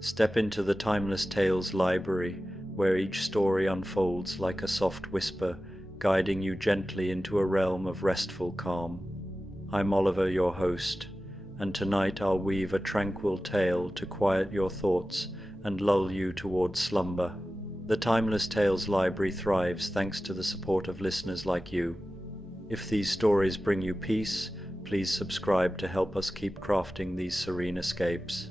Step into the Timeless Tales library, where each story unfolds like a soft whisper, guiding you gently into a realm of restful calm. I'm Oliver, your host, and tonight I'll weave a tranquil tale to quiet your thoughts and lull you towards slumber. The Timeless Tales library thrives thanks to the support of listeners like you. If these stories bring you peace, please subscribe to help us keep crafting these serene escapes.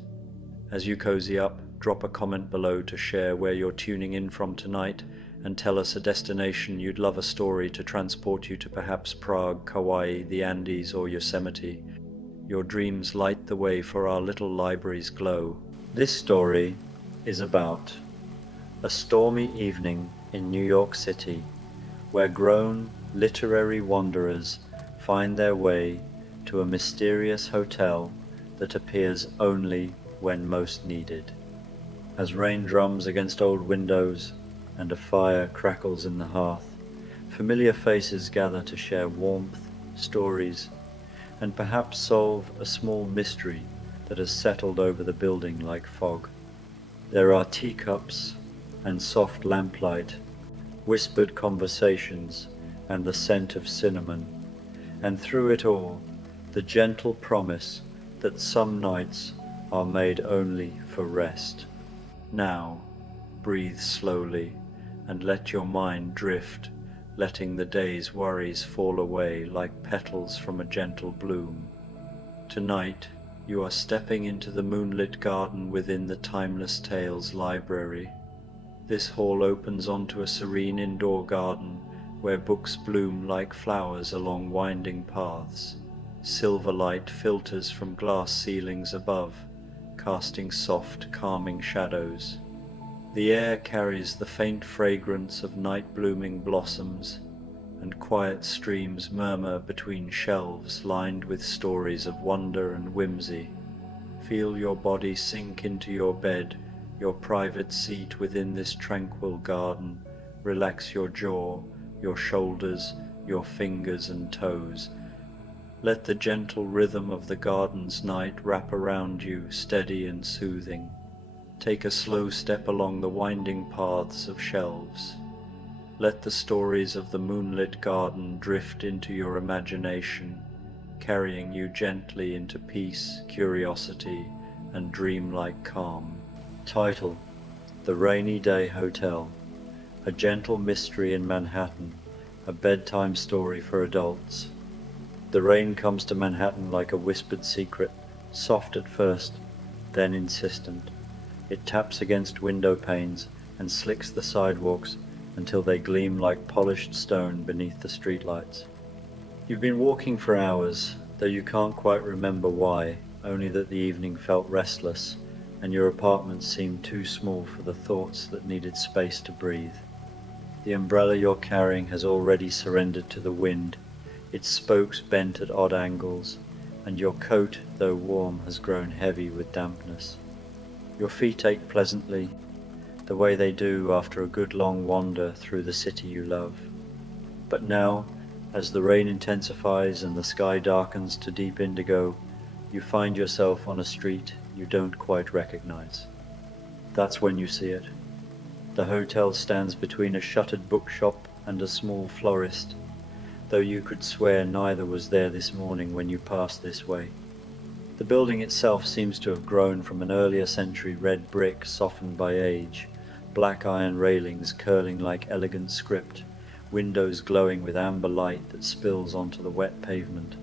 As you cozy up, drop a comment below to share where you're tuning in from tonight and tell us a destination you'd love a story to transport you to, perhaps Prague, Kauai, the Andes, or Yosemite. Your dreams light the way for our little library's glow. This story is about a stormy evening in New York City, where grown literary wanderers find their way to a mysterious hotel that appears only when most needed. As rain drums against old windows and a fire crackles in the hearth, familiar faces gather to share warmth, stories, and perhaps solve a small mystery that has settled over the building like fog. There are teacups and soft lamplight, whispered conversations, and the scent of cinnamon, and through it all, the gentle promise that some nights are made only for rest. Now, breathe slowly and let your mind drift, letting the day's worries fall away like petals from a gentle bloom. Tonight, you are stepping into the moonlit garden within the Timeless Tales library. This hall opens onto a serene indoor garden where books bloom like flowers along winding paths. Silver light filters from glass ceilings above, casting soft, calming shadows. The air carries the faint fragrance of night-blooming blossoms, and quiet streams murmur between shelves lined with stories of wonder and whimsy. Feel your body sink into your bed, your private seat within this tranquil garden. Relax your jaw, your shoulders, your fingers and toes. Let the gentle rhythm of the garden's night wrap around you, steady and soothing. Take a slow step along the winding paths of shelves. Let the stories of the moonlit garden drift into your imagination, carrying you gently into peace, curiosity, and dreamlike calm. Title: The Rainy Day Hotel. A gentle mystery in Manhattan, a bedtime story for adults. The rain comes to Manhattan like a whispered secret, soft at first, then insistent. It taps against window panes and slicks the sidewalks until they gleam like polished stone beneath the streetlights. You've been walking for hours, though you can't quite remember why, only that the evening felt restless, and your apartment seemed too small for the thoughts that needed space to breathe. The umbrella you're carrying has already surrendered to the wind, its spokes bent at odd angles, and your coat, though warm, has grown heavy with dampness. Your feet ache pleasantly, the way they do after a good long wander through the city you love. But now, as the rain intensifies and the sky darkens to deep indigo, you find yourself on a street you don't quite recognize. That's when you see it. The hotel stands between a shuttered bookshop and a small florist, though you could swear neither was there this morning when you passed this way. The building itself seems to have grown from an earlier century red brick softened by age, black iron railings curling like elegant script, windows glowing with amber light that spills onto the wet pavement.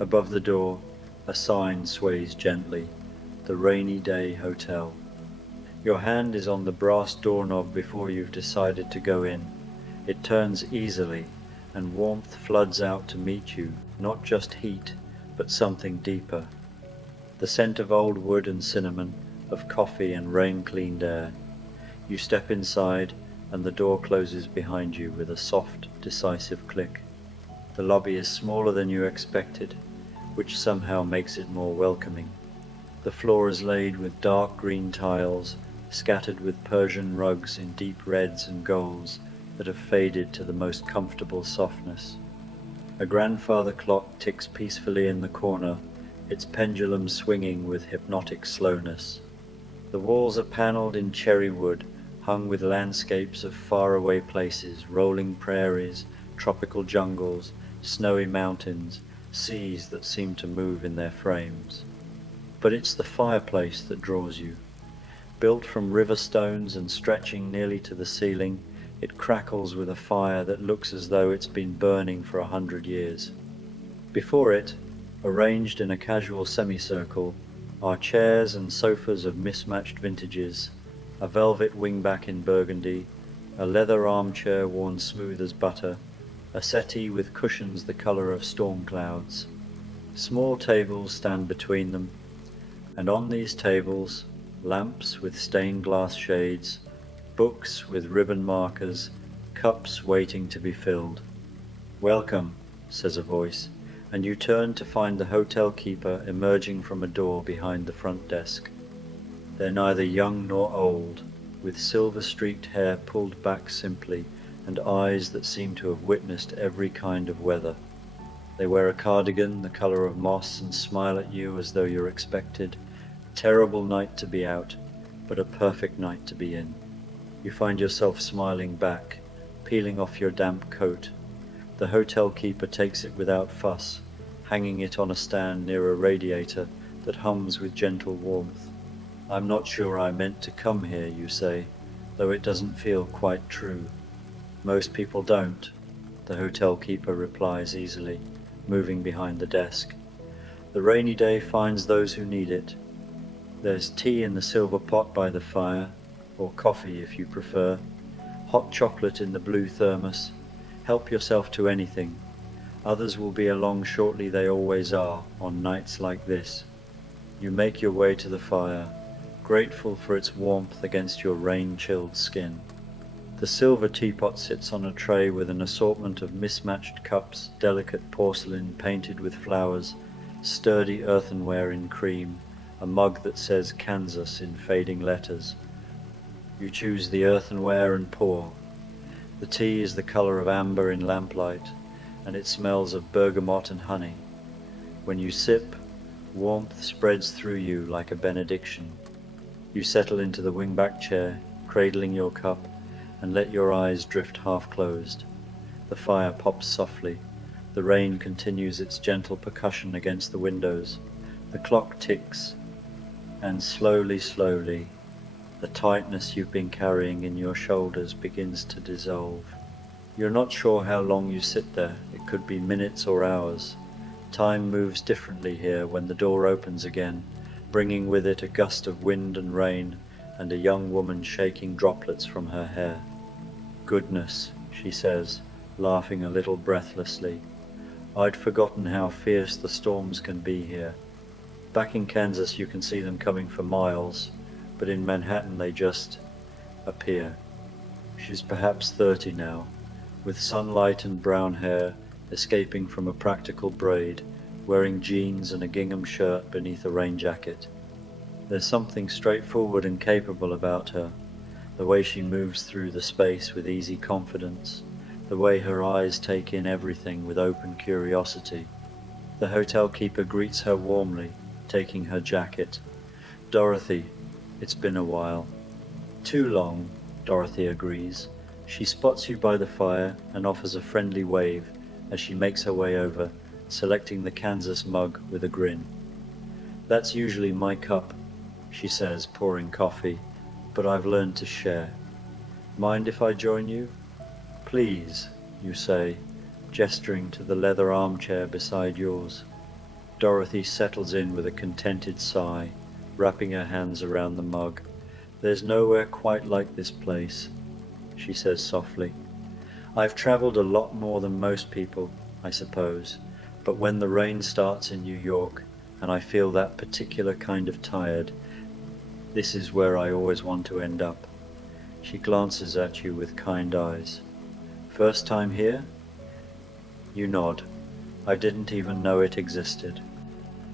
Above the door, a sign sways gently, The Rainy Day Hotel. Your hand is on the brass doorknob before you've decided to go in. It turns easily, and warmth floods out to meet you, not just heat, but something deeper. The scent of old wood and cinnamon, of coffee and rain-cleaned air. You step inside, and the door closes behind you with a soft, decisive click. The lobby is smaller than you expected, which somehow makes it more welcoming. The floor is laid with dark green tiles, scattered with Persian rugs in deep reds and golds that have faded to the most comfortable softness. A grandfather clock ticks peacefully in the corner, its pendulum swinging with hypnotic slowness. The walls are panelled in cherry wood, hung with landscapes of faraway places, rolling prairies, tropical jungles, snowy mountains, seas that seem to move in their frames. But it's the fireplace that draws you. Built from river stones and stretching nearly to the ceiling, it crackles with a fire that looks as though it's been burning for 100 years. Before it, arranged in a casual semicircle, are chairs and sofas of mismatched vintages, a velvet wingback in burgundy, a leather armchair worn smooth as butter, a settee with cushions the colour of storm clouds. Small tables stand between them, and on these tables, lamps with stained glass shades, books with ribbon markers, cups waiting to be filled. "Welcome," says a voice, and you turn to find the hotel keeper emerging from a door behind the front desk. They're neither young nor old, with silver-streaked hair pulled back simply and eyes that seem to have witnessed every kind of weather. They wear a cardigan the colour of moss and smile at you as though you're expected. A terrible night to be out, but a perfect night to be in. You find yourself smiling back, peeling off your damp coat. The hotel keeper takes it without fuss, hanging it on a stand near a radiator that hums with gentle warmth. "I'm not sure I meant to come here," you say, though it doesn't feel quite true. "Most people don't," the hotel keeper replies easily, moving behind the desk. "The rainy day finds those who need it. There's tea in the silver pot by the fire, or coffee if you prefer, hot chocolate in the blue thermos. Help yourself to anything. Others will be along shortly, they always are, on nights like this." You make your way to the fire, grateful for its warmth against your rain-chilled skin. The silver teapot sits on a tray with an assortment of mismatched cups, delicate porcelain painted with flowers, sturdy earthenware in cream, a mug that says Kansas in fading letters. You choose the earthenware and pour. The tea is the colour of amber in lamplight, and it smells of bergamot and honey. When you sip, warmth spreads through you like a benediction. You settle into the wingback chair, cradling your cup, and let your eyes drift half-closed. The fire pops softly. The rain continues its gentle percussion against the windows. The clock ticks, and slowly, the tightness you've been carrying in your shoulders begins to dissolve. You're not sure how long you sit there. It could be minutes or hours. Time moves differently here when the door opens again, bringing with it a gust of wind and rain, and a young woman shaking droplets from her hair. "Goodness," she says, laughing a little breathlessly. "I'd forgotten how fierce the storms can be here. Back in Kansas you can see them coming for miles, but in Manhattan they just appear." She's perhaps 30 now, with sunlight and brown hair escaping from a practical braid, wearing jeans and a gingham shirt beneath a rain jacket. There's something straightforward and capable about her, the way she moves through the space with easy confidence, the way her eyes take in everything with open curiosity. The hotel keeper greets her warmly, taking her jacket. "Dorothy, it's been a while." "Too long," Dorothy agrees. She spots you by the fire and offers a friendly wave as she makes her way over, selecting the Kansas mug with a grin. "That's usually my cup," she says, pouring coffee, "but I've learned to share. Mind if I join you?" "Please," you say, gesturing to the leather armchair beside yours. Dorothy settles in with a contented sigh, wrapping her hands around the mug. "There's nowhere quite like this place," she says softly. "I've traveled a lot more than most people, I suppose, but when the rain starts in New York, and I feel that particular kind of tired, this is where I always want to end up." She glances at you with kind eyes. "First time here?" You nod. "I didn't even know it existed."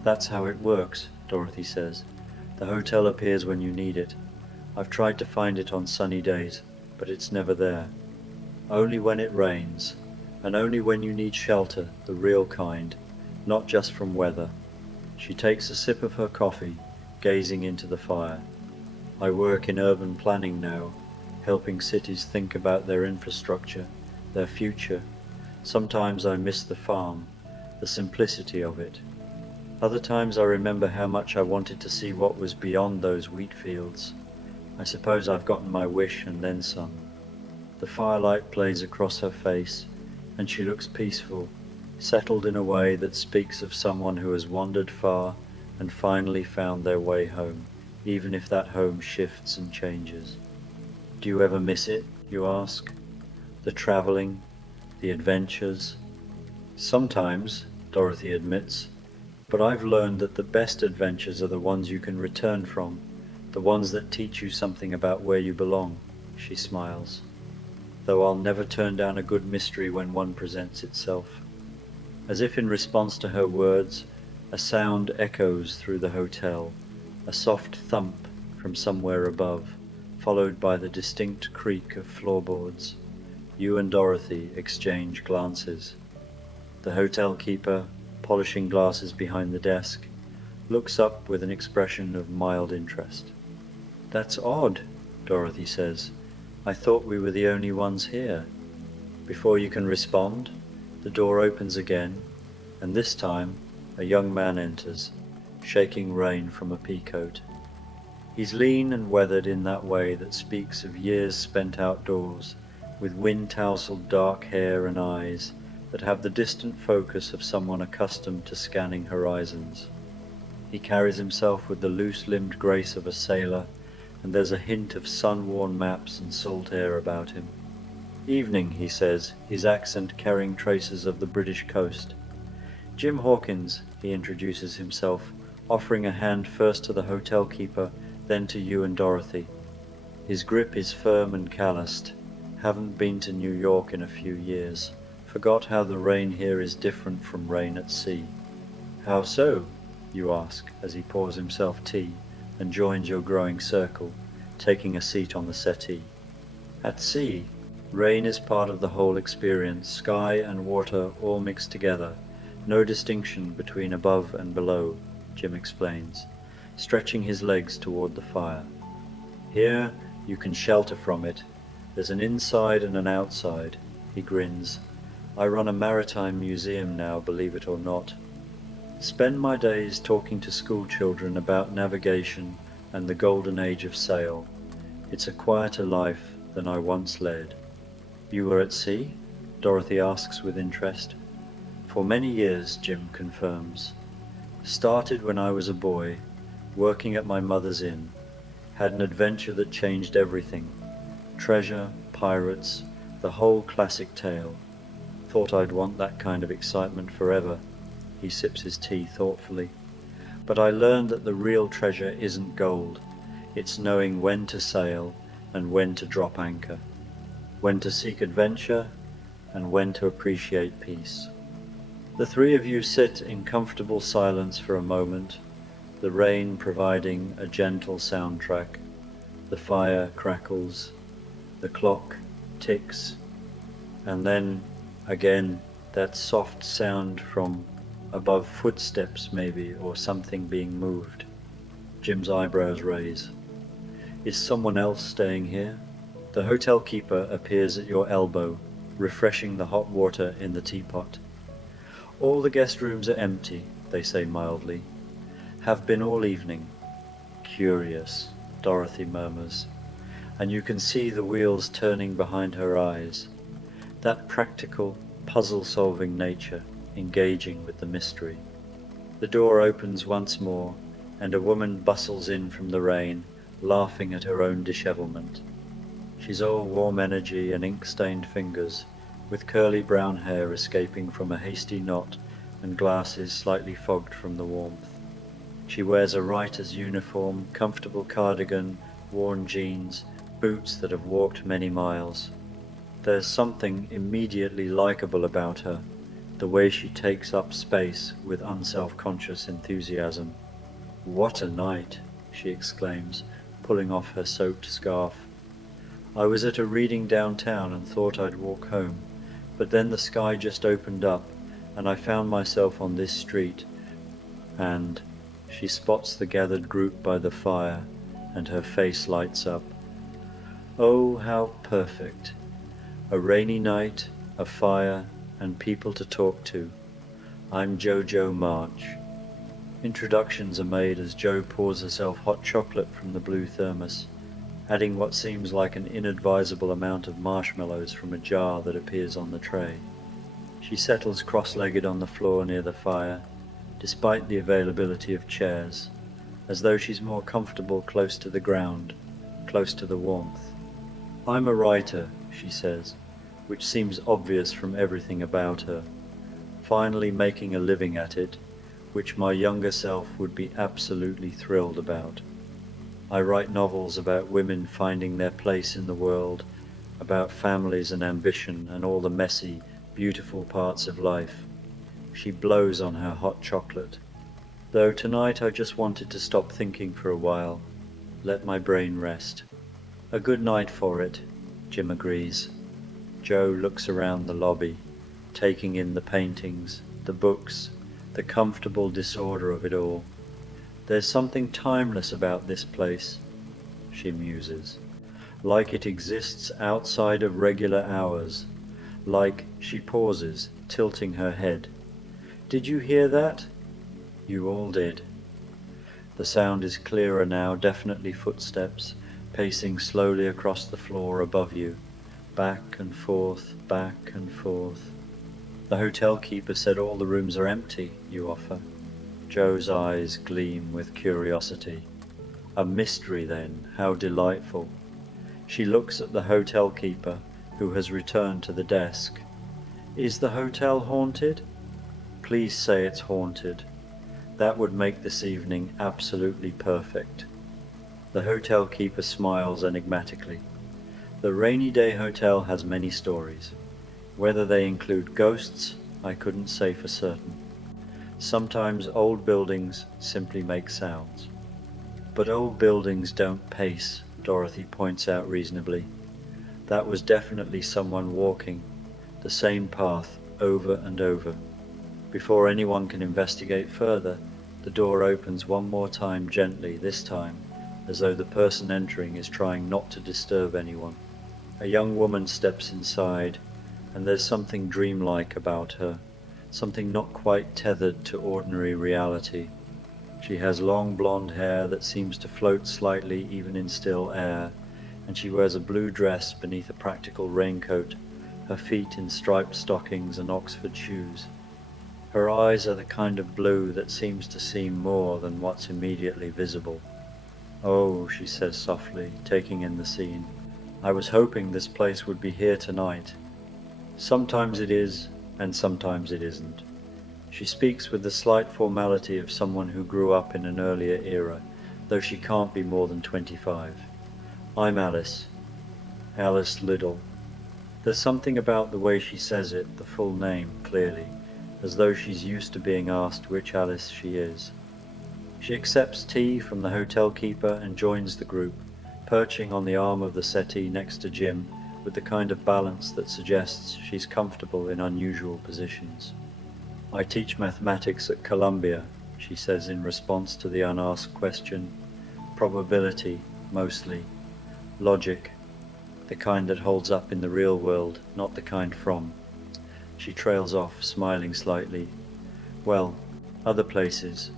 "That's how it works," Dorothy says. "The hotel appears when you need it. I've tried to find it on sunny days, but it's never there. Only when it rains, and only when you need shelter, the real kind, not just from weather." She takes a sip of her coffee, gazing into the fire. I work in urban planning now, helping cities think about their infrastructure, their future. Sometimes I miss the farm, the simplicity of it. Other times I remember how much I wanted to see what was beyond those wheat fields. I suppose I've gotten my wish and then some. The firelight plays across her face, and she looks peaceful, settled in a way that speaks of someone who has wandered far and finally found their way home, even if that home shifts and changes. Do you ever miss it, you ask? The traveling, the adventures? Sometimes, Dorothy admits, but I've learned that the best adventures are the ones you can return from, the ones that teach you something about where you belong. She smiles. Though I'll never turn down a good mystery when one presents itself. As if in response to her words, a sound echoes through the hotel, a soft thump from somewhere above, followed by the distinct creak of floorboards. You and Dorothy exchange glances. The hotel keeper, polishing glasses behind the desk, looks up with an expression of mild interest. "That's odd," Dorothy says. "I thought we were the only ones here." Before you can respond, the door opens again, and this time a young man enters, shaking rain from a peacoat. He's lean and weathered in that way that speaks of years spent outdoors, with wind-tousled dark hair and eyes that have the distant focus of someone accustomed to scanning horizons. He carries himself with the loose-limbed grace of a sailor, and there's a hint of sun-worn maps and salt air about him. "Evening," he says, his accent carrying traces of the British coast. "Jim Hawkins," he introduces himself, offering a hand first to the hotel keeper, then to you and Dorothy. His grip is firm and calloused. Haven't been to New York in a few years. Forgot how the rain here is different from rain at sea. "How so?" you ask, as he pours himself tea and joins your growing circle, taking a seat on the settee. "At sea, rain is part of the whole experience, sky and water all mixed together, no distinction between above and below," Jim explains, stretching his legs toward the fire. "Here you can shelter from it. There's an inside and an outside," he grins. "I run a maritime museum now, believe it or not. Spend my days talking to school children about navigation and the golden age of sail. It's a quieter life than I once led." "You were at sea?" Dorothy asks with interest. "For many years," Jim confirms. "Started when I was a boy, working at my mother's inn. Had an adventure that changed everything. Treasure, pirates, the whole classic tale. Thought I'd want that kind of excitement forever." He sips his tea thoughtfully. "But I learned that the real treasure isn't gold. It's knowing when to sail and when to drop anchor. When to seek adventure and when to appreciate peace." The three of you sit in comfortable silence for a moment, the rain providing a gentle soundtrack. The fire crackles, the clock ticks, and then, again, that soft sound from above, footsteps maybe, or something being moved. Jim's eyebrows raise. "Is someone else staying here?" The hotel keeper appears at your elbow, refreshing the hot water in the teapot. "All the guest rooms are empty," they say mildly. "Have been all evening." "Curious," Dorothy murmurs, and you can see the wheels turning behind her eyes. That practical, puzzle-solving nature engaging with the mystery. The door opens once more, and a woman bustles in from the rain, laughing at her own dishevelment. She's all warm energy and ink-stained fingers, with curly brown hair escaping from a hasty knot and glasses slightly fogged from the warmth. She wears a writer's uniform, comfortable cardigan, worn jeans, boots that have walked many miles. There's something immediately likable about her, the way she takes up space with unself-conscious enthusiasm. "What a night!" she exclaims, pulling off her soaked scarf. "I was at a reading downtown and thought I'd walk home, but then the sky just opened up and I found myself on this street, and..." She spots the gathered group by the fire, and her face lights up. Oh, how perfect. A rainy night, a fire, and people to talk to. I'm Jojo March. Introductions are made as Jo pours herself hot chocolate from the blue thermos, adding what seems like an inadvisable amount of marshmallows from a jar that appears on the tray. She settles cross-legged on the floor near the fire, despite the availability of chairs, as though she's more comfortable close to the ground, close to the warmth. I'm a writer, she says, which seems obvious from everything about her, finally making a living at it, which my younger self would be absolutely thrilled about. I write novels about women finding their place in the world, about families and ambition and all the messy, beautiful parts of life. She blows on her hot chocolate. Though tonight I just wanted to stop thinking for a while, let my brain rest. A good night for it, Jim agrees. Jo looks around the lobby, taking in the paintings, the books, the comfortable disorder of it all. There's something timeless about this place, she muses, like it exists outside of regular hours, like, she pauses, tilting her head. Did you hear that? You all did. The sound is clearer now, definitely footsteps, pacing slowly across the floor above you, back and forth, back and forth. The hotel keeper said all the rooms are empty, you offer. Jo's eyes gleam with curiosity. A mystery then, how delightful. She looks at the hotel keeper, who has returned to the desk. Is the hotel haunted? Please say it's haunted. That would make this evening absolutely perfect. The hotel keeper smiles enigmatically. The Rainy Day Hotel has many stories. Whether they include ghosts, I couldn't say for certain. Sometimes old buildings simply make sounds. But old buildings don't pace, Dorothy points out reasonably. That was definitely someone walking the same path over and over. Before anyone can investigate further, the door opens one more time gently, this time as though the person entering is trying not to disturb anyone. A young woman steps inside, and there's something dreamlike about her, something not quite tethered to ordinary reality. She has long blonde hair that seems to float slightly even in still air, and she wears a blue dress beneath a practical raincoat, her feet in striped stockings and Oxford shoes. Her eyes are the kind of blue that seems to see more than what's immediately visible. Oh, she says softly, taking in the scene. I was hoping this place would be here tonight. Sometimes it is, and sometimes it isn't. She speaks with the slight formality of someone who grew up in an earlier era, though she can't be more than 25. I'm Alice. Alice Liddell. There's something about the way she says it, the full name, clearly, as though she's used to being asked which Alice she is. She accepts tea from the hotel keeper and joins the group, perching on the arm of the settee next to Jim with the kind of balance that suggests she's comfortable in unusual positions. I teach mathematics at Columbia, she says in response to the unasked question. Probability, mostly. Logic. The kind that holds up in the real world, not the kind from. She trails off, smiling slightly. Well, other places,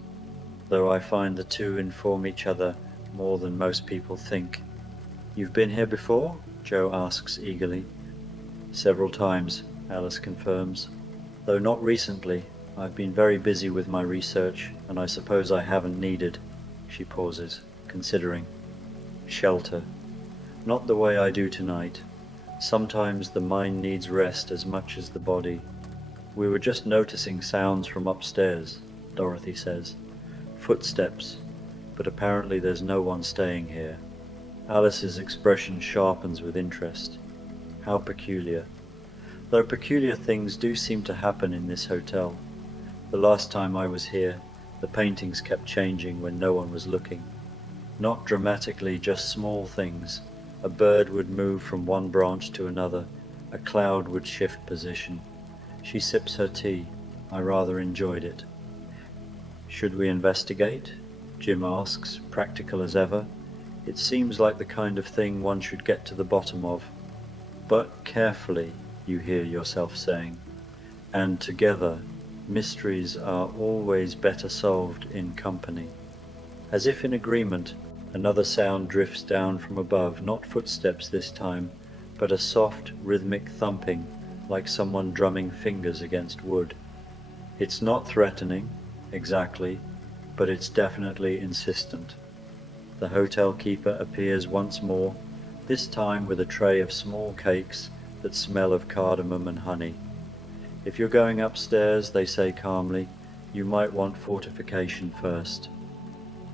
though I find the two inform each other more than most people think. You've been here before? Jo asks eagerly. Several times, Alice confirms. Though not recently. I've been very busy with my research, and I suppose I haven't needed, she pauses, considering, shelter. Not the way I do tonight. Sometimes the mind needs rest as much as the body. We were just noticing sounds from upstairs, Dorothy says. Footsteps, but apparently there's no one staying here. Alice's expression sharpens with interest. How peculiar. Though peculiar things do seem to happen in this hotel. The last time I was here, the paintings kept changing when no one was looking. Not dramatically, just small things. A bird would move from one branch to another, a cloud would shift position. She sips her tea. I rather enjoyed it. Should we investigate? Jim asks, practical as ever. It seems like the kind of thing one should get to the bottom of. But carefully, you hear yourself saying, and together, mysteries are always better solved in company. As if in agreement, another sound drifts down from above, not footsteps this time, but a soft, rhythmic thumping, like someone drumming fingers against wood. It's not threatening, exactly, but it's definitely insistent. The hotel keeper appears once more, this time with a tray of small cakes that smell of cardamom and honey. If you're going upstairs, they say calmly, you might want fortification first.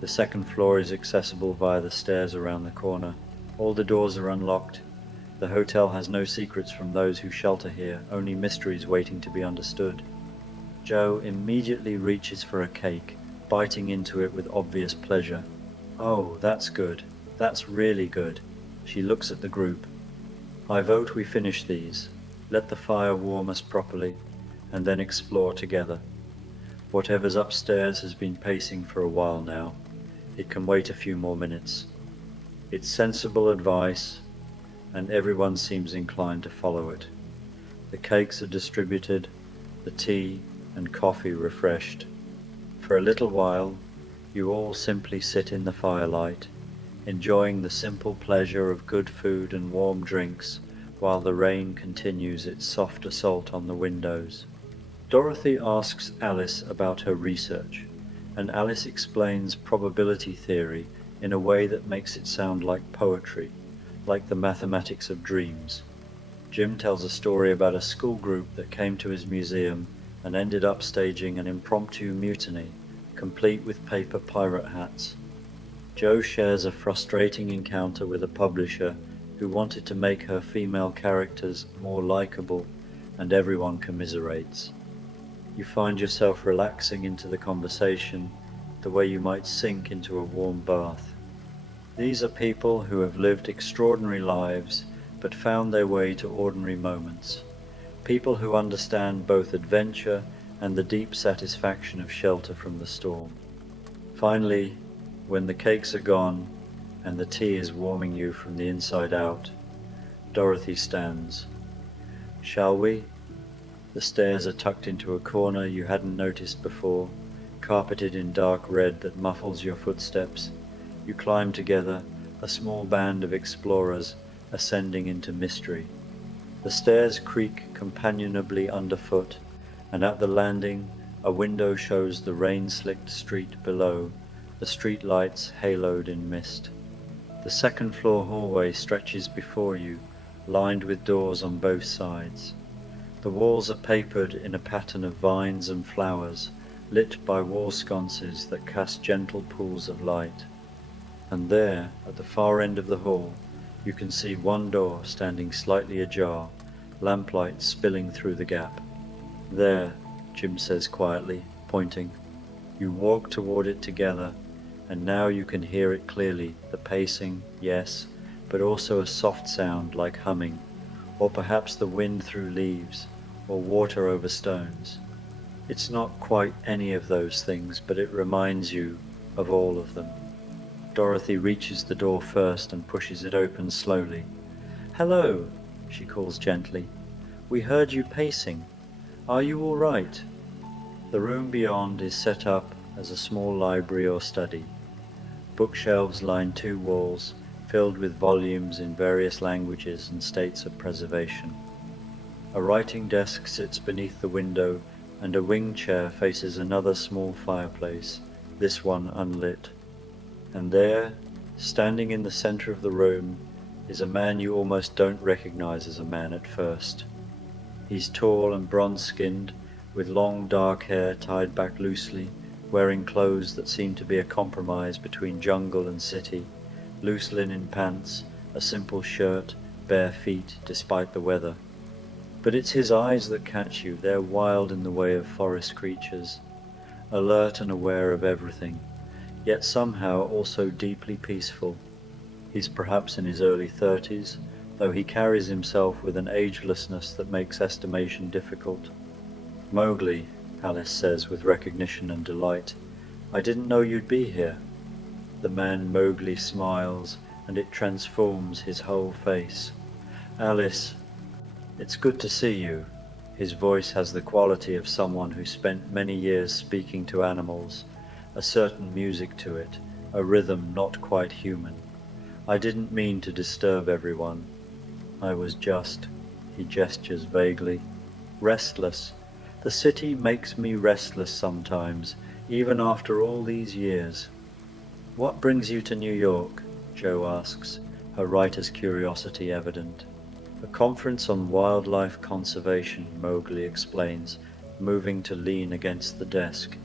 The second floor is accessible via the stairs around the corner. All the doors are unlocked. The hotel has no secrets from those who shelter here, only mysteries waiting to be understood. Joe immediately reaches for a cake, biting into it with obvious pleasure. Oh, that's good. That's really good. She looks at the group. I vote we finish these. Let the fire warm us properly, and then explore together. Whatever's upstairs has been pacing for a while now. It can wait a few more minutes. It's sensible advice, and everyone seems inclined to follow it. The cakes are distributed, the tea and coffee refreshed. For a little while, you all simply sit in the firelight, enjoying the simple pleasure of good food and warm drinks while the rain continues its soft assault on the windows. Dorothy asks Alice about her research, and Alice explains probability theory in a way that makes it sound like poetry, like the mathematics of dreams. Jim tells a story about a school group that came to his museum and ended up staging an impromptu mutiny, complete with paper pirate hats. Joe shares a frustrating encounter with a publisher who wanted to make her female characters more likable, and everyone commiserates. You find yourself relaxing into the conversation the way you might sink into a warm bath. These are people who have lived extraordinary lives but found their way to ordinary moments. People who understand both adventure and the deep satisfaction of shelter from the storm. Finally, when the cakes are gone and the tea is warming you from the inside out, Dorothy stands. Shall we? The stairs are tucked into a corner you hadn't noticed before, carpeted in dark red that muffles your footsteps. You climb together, a small band of explorers ascending into mystery. The stairs creak companionably underfoot, and at the landing a window shows the rain-slicked street below, the street lights haloed in mist. The second floor hallway stretches before you, lined with doors on both sides. The walls are papered in a pattern of vines and flowers, lit by wall sconces that cast gentle pools of light. And there, at the far end of the hall, you can see one door standing slightly ajar, lamplight spilling through the gap. There, Jim says quietly, pointing. You walk toward it together, and now you can hear it clearly, the pacing, yes, but also a soft sound like humming, or perhaps the wind through leaves, or water over stones. It's not quite any of those things, but it reminds you of all of them. Dorothy reaches the door first and pushes it open slowly. Hello, she calls gently. We heard you pacing. Are you all right? The room beyond is set up as a small library or study. Bookshelves line two walls, filled with volumes in various languages and states of preservation. A writing desk sits beneath the window, and a wing chair faces another small fireplace, this one unlit. And there, standing in the center of the room, is a man you almost don't recognize as a man at first. He's tall and bronze-skinned, with long dark hair tied back loosely, wearing clothes that seem to be a compromise between jungle and city, loose linen pants, a simple shirt, bare feet despite the weather. But it's his eyes that catch you. They're wild in the way of forest creatures, alert and aware of everything, yet somehow also deeply peaceful. He's perhaps in his early 30s, though he carries himself with an agelessness that makes estimation difficult. Mowgli, Alice says with recognition and delight, I didn't know you'd be here. The man Mowgli smiles, and it transforms his whole face. Alice, it's good to see you. His voice has the quality of someone who spent many years speaking to animals, a certain music to it, a rhythm not quite human. I didn't mean to disturb everyone. I was just, he gestures vaguely, restless. The city makes me restless sometimes, even after all these years. What brings you to New York? Jo asks, her writer's curiosity evident. A conference on wildlife conservation, Mowgli explains, moving to lean against the desk.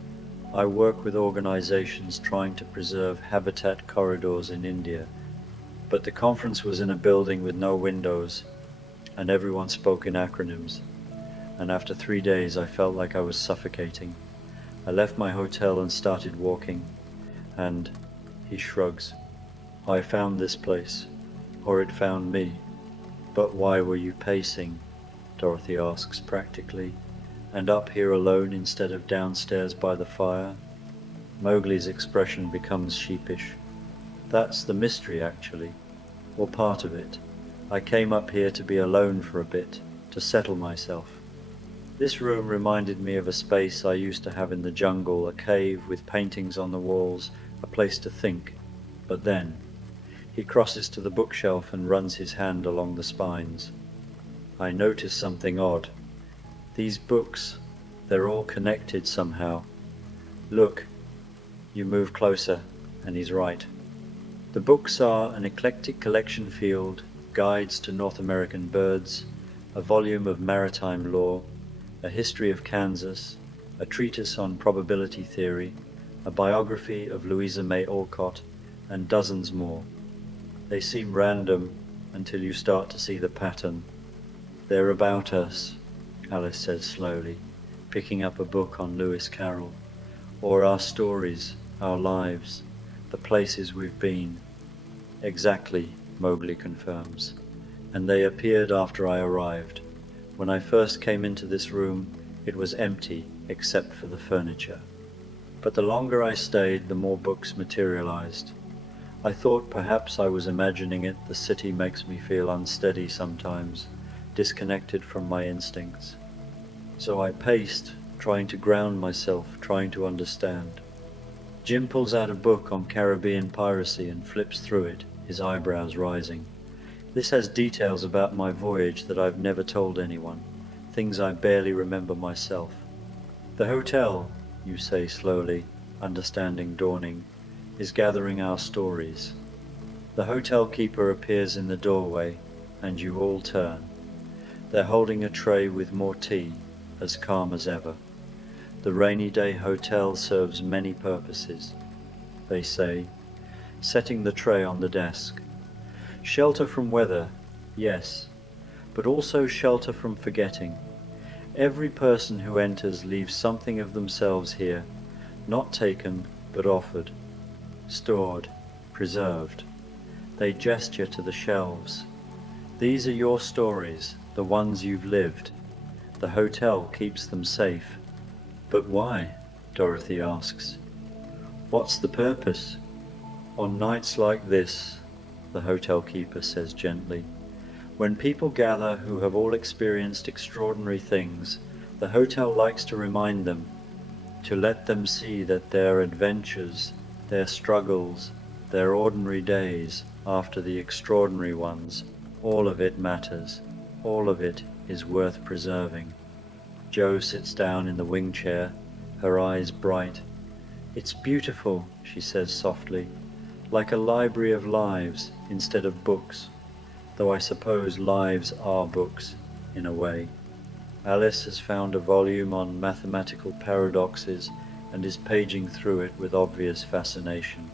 I work with organizations trying to preserve habitat corridors in India, but the conference was in a building with no windows, and everyone spoke in acronyms, and after 3 days I felt like I was suffocating. I left my hotel and started walking, and, he shrugs, I found this place, or it found me. But why were you pacing? Dorothy asks practically, and up here alone instead of downstairs by the fire? Mowgli's expression becomes sheepish. That's the mystery, actually, or part of it. I came up here to be alone for a bit, to settle myself. This room reminded me of a space I used to have in the jungle, a cave with paintings on the walls, a place to think. But then, he crosses to the bookshelf and runs his hand along the spines. I notice something odd. These books, they're all connected somehow. Look, you move closer, and he's right. The books are an eclectic collection field, guides to North American birds, a volume of maritime law, a history of Kansas, a treatise on probability theory, a biography of Louisa May Alcott, and dozens more. They seem random until you start to see the pattern. They're about us, Alice says slowly, picking up a book on Lewis Carroll, or our stories, our lives, the places we've been. Exactly, Mowgli confirms, and they appeared after I arrived. When I first came into this room, it was empty except for the furniture. But the longer I stayed, the more books materialized. I thought perhaps I was imagining it. The city makes me feel unsteady sometimes, disconnected from my instincts. So I paced, trying to ground myself, trying to understand. Jim pulls out a book on Caribbean piracy and flips through it, his eyebrows rising. This has details about my voyage that I've never told anyone, things I barely remember myself. The hotel, you say slowly, understanding dawning, is gathering our stories. The hotel keeper appears in the doorway, and you all turn. They're holding a tray with more tea, as calm as ever. The rainy day hotel serves many purposes, they say, setting the tray on the desk. Shelter from weather, yes, but also shelter from forgetting. Every person who enters leaves something of themselves here, not taken, but offered. Stored, preserved. They gesture to the shelves. These are your stories, the ones you've lived. The hotel keeps them safe. But why? Dorothy asks. What's the purpose? On nights like this, the hotel keeper says gently, when people gather who have all experienced extraordinary things, the hotel likes to remind them, to let them see that their adventures, their struggles, their ordinary days after the extraordinary ones, all of it matters, all of it is worth preserving. Jo sits down in the wing chair, her eyes bright. It's beautiful, she says softly, like a library of lives instead of books, though I suppose lives are books, in a way. Alice has found a volume on mathematical paradoxes and is paging through it with obvious fascination.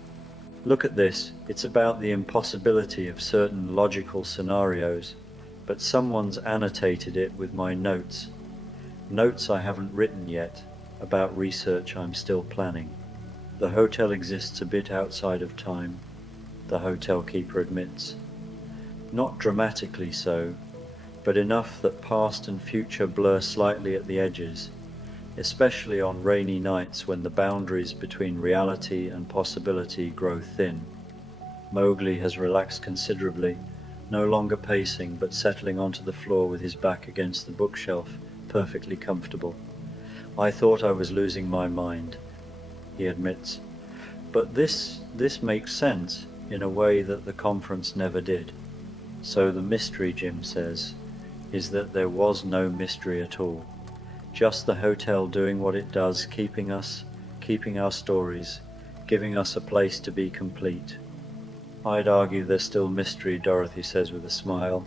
Look at this, it's about the impossibility of certain logical scenarios, but someone's annotated it with my notes. Notes I haven't written yet, about research I'm still planning. The hotel exists a bit outside of time, the hotel keeper admits. Not dramatically so, but enough that past and future blur slightly at the edges. especially on rainy nights when the boundaries between reality and possibility grow thin. Mowgli has relaxed considerably, no longer pacing but settling onto the floor with his back against the bookshelf, perfectly comfortable. "I thought I was losing my mind," he admits. "But this makes sense in a way that the conference never did." So the mystery, Jim says, is that there was no mystery at all. Just the hotel doing what it does, keeping our stories, giving us a place to be complete. "I'd argue there's still mystery," Dorothy says with a smile,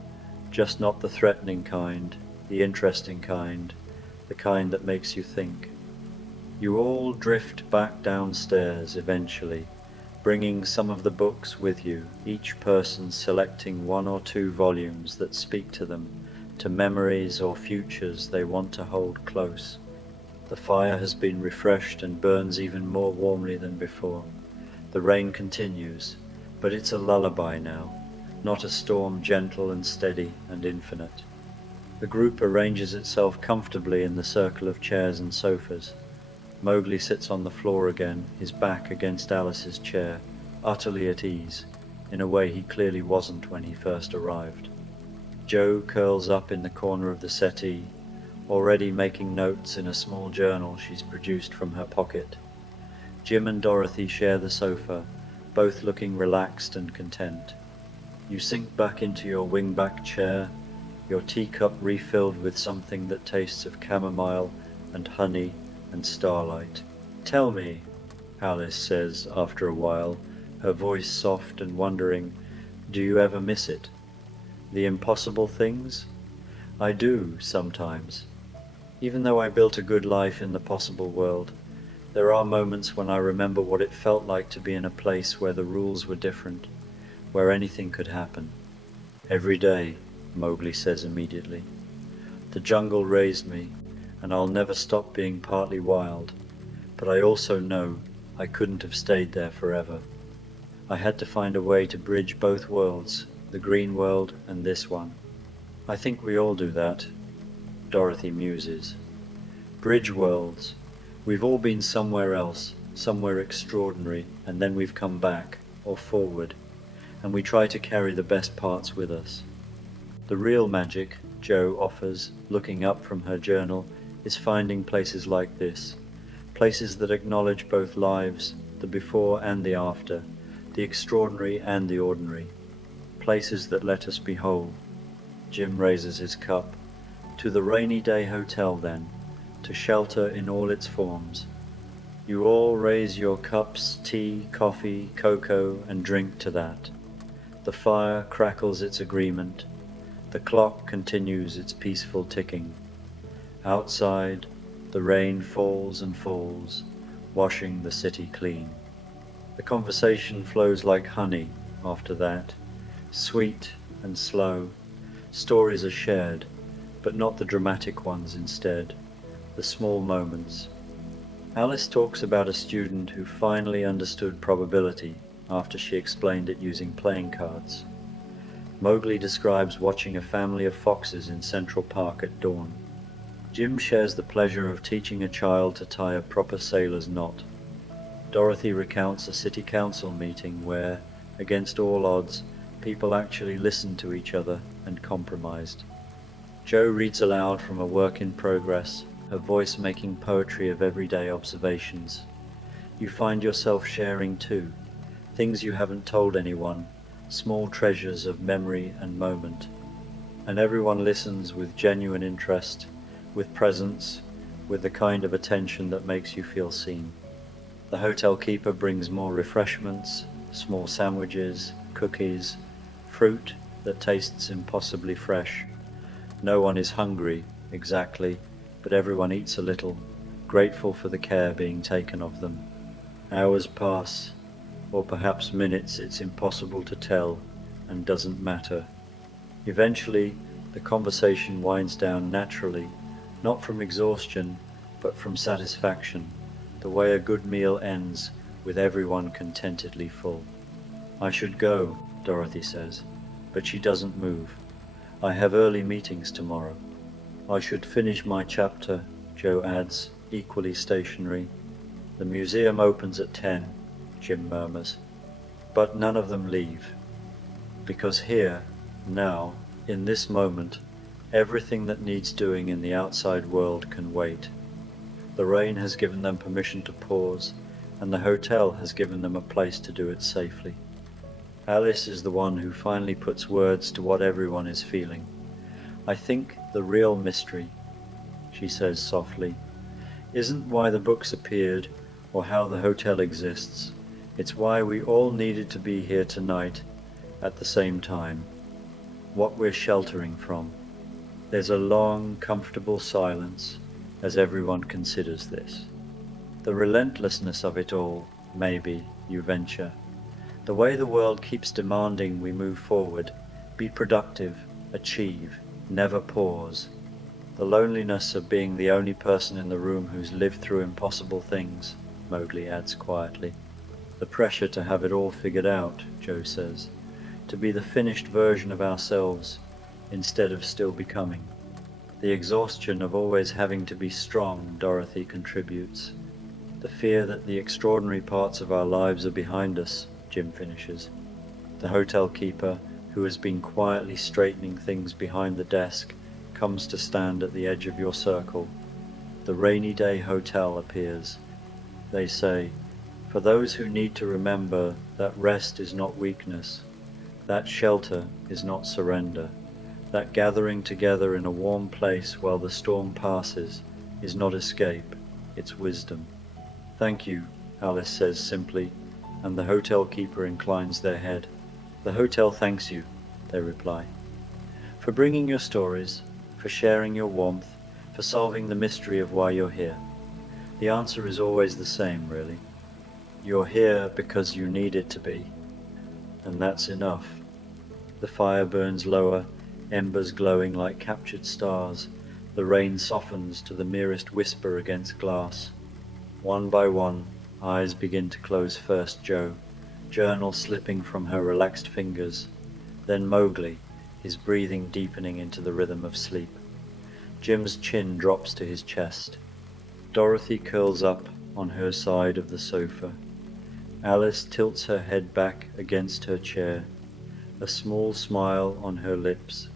"just not the threatening kind, the interesting kind, the kind that makes you think." You all drift back downstairs eventually, bringing some of the books with you, each person selecting one or two volumes that speak to them, to memories or futures they want to hold close. The fire has been refreshed and burns even more warmly than before. The rain continues, but it's a lullaby now, not a storm, gentle and steady and infinite. The group arranges itself comfortably in the circle of chairs and sofas. Mowgli sits on the floor again, his back against Alice's chair, utterly at ease, in a way he clearly wasn't when he first arrived. Joe curls up in the corner of the settee, already making notes in a small journal she's produced from her pocket. Jim and Dorothy share the sofa, both looking relaxed and content. You sink back into your wingback chair, your teacup refilled with something that tastes of chamomile and honey and starlight. "Tell me," Alice says after a while, her voice soft and wondering, "do you ever miss it? The impossible things?" "I do, sometimes. Even though I built a good life in the possible world, there are moments when I remember what it felt like to be in a place where the rules were different, where anything could happen." "Every day," Mowgli says immediately. "The jungle raised me, and I'll never stop being partly wild, but I also know I couldn't have stayed there forever. I had to find a way to bridge both worlds, the green world and this one. I think we all do that," Dorothy muses. "Bridge worlds. We've all been somewhere else, somewhere extraordinary, and then we've come back, or forward, and we try to carry the best parts with us. The real magic," Joe offers, looking up from her journal, "is finding places like this, places that acknowledge both lives, the before and the after, the extraordinary and the ordinary, places that let us be whole." Jim raises his cup. "To the rainy day hotel then, to shelter in all its forms." You all raise your cups, tea, coffee, cocoa, and drink to that. The fire crackles its agreement. The clock continues its peaceful ticking. Outside, the rain falls and falls, washing the city clean. The conversation flows like honey after that, sweet and slow. Stories are shared, but not the dramatic ones instead, the small moments. Alice talks about a student who finally understood probability after she explained it using playing cards. Mowgli describes watching a family of foxes in Central Park at dawn. Jim shares the pleasure of teaching a child to tie a proper sailor's knot. Dorothy recounts a city council meeting where, against all odds, people actually listened to each other and compromised. Joe reads aloud from a work in progress, her voice making poetry of everyday observations. You find yourself sharing too, things you haven't told anyone, small treasures of memory and moment. And everyone listens with genuine interest, with presence, with the kind of attention that makes you feel seen. The hotel keeper brings more refreshments, small sandwiches, cookies, fruit that tastes impossibly fresh. No one is hungry, exactly, but everyone eats a little, grateful for the care being taken of them. Hours pass, or perhaps minutes, it's impossible to tell, and doesn't matter. Eventually, the conversation winds down naturally, not from exhaustion, but from satisfaction, the way a good meal ends, with everyone contentedly full. "I should go," Dorothy says, but she doesn't move. "I have early meetings tomorrow." "I should finish my chapter," Joe adds, equally stationary. The museum opens at 10, Jim murmurs. But none of them leave. Because here, now, in this moment, everything that needs doing in the outside world can wait. The rain has given them permission to pause, and the hotel has given them a place to do it safely. Alice is the one who finally puts words to what everyone is feeling. I think the real mystery, she says softly, isn't why the books appeared or how the hotel exists. It's why we all needed to be here tonight at the same time. What we're sheltering from. There's a long, comfortable silence as everyone considers this. The relentlessness of it all, maybe, you venture. The way the world keeps demanding we move forward, be productive, achieve, never pause. The loneliness of being the only person in the room who's lived through impossible things, Mowgli adds quietly. The pressure to have it all figured out, Joe says. To be the finished version of ourselves, instead of still becoming. The exhaustion of always having to be strong, Dorothy contributes. The fear that the extraordinary parts of our lives are behind us, Jim finishes. The hotel keeper, who has been quietly straightening things behind the desk, comes to stand at the edge of your circle. The rainy day hotel appears. They say, for those who need to remember that rest is not weakness, that shelter is not surrender, that gathering together in a warm place while the storm passes is not escape, it's wisdom. Thank you, Alice says simply, and the hotel keeper inclines their head. The hotel thanks you, they reply, for bringing your stories, for sharing your warmth, for solving the mystery of why you're here. The answer is always the same, really. You're here because you need it to be, and that's enough. The fire burns lower, embers glowing like captured stars. The rain softens to the merest whisper against glass. One by one, eyes begin to close first Joe, journal slipping from her relaxed fingers. Then Mowgli, his breathing deepening into the rhythm of sleep. Jim's chin drops to his chest. Dorothy curls up on her side of the sofa. Alice tilts her head back against her chair, a small smile on her lips.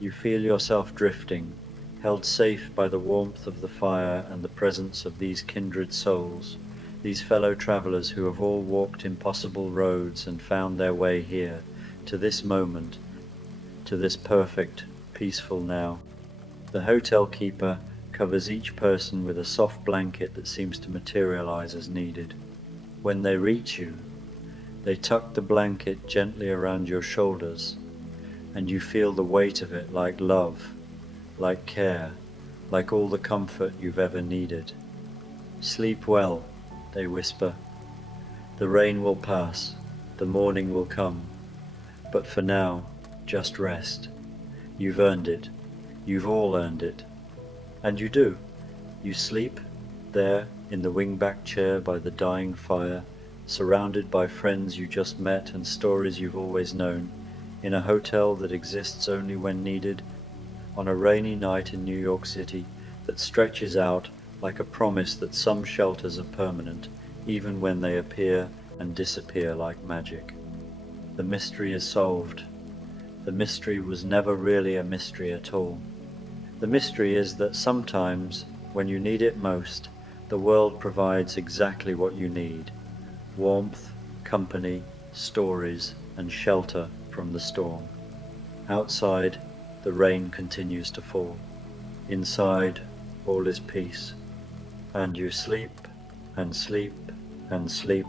You feel yourself drifting, held safe by the warmth of the fire and the presence of these kindred souls, these fellow travelers who have all walked impossible roads and found their way here, to this moment, to this perfect, peaceful now. The hotel keeper covers each person with a soft blanket that seems to materialize as needed. When they reach you, they tuck the blanket gently around your shoulders, and you feel the weight of it like love, like care, like all the comfort you've ever needed. Sleep well, they whisper. The rain will pass, the morning will come, but for now, just rest. You've earned it. You've all earned it. And you do. You sleep there in the wingback chair by the dying fire, surrounded by friends you just met and stories you've always known, in a hotel that exists only when needed, on a rainy night in New York City that stretches out like a promise that some shelters are permanent, even when they appear and disappear like magic. The mystery is solved. The mystery was never really a mystery at all. The mystery is that sometimes, when you need it most, the world provides exactly what you need: warmth, company, stories, and shelter from the storm. Outside, the rain continues to fall. Inside, all is peace. And you sleep, and sleep, and sleep.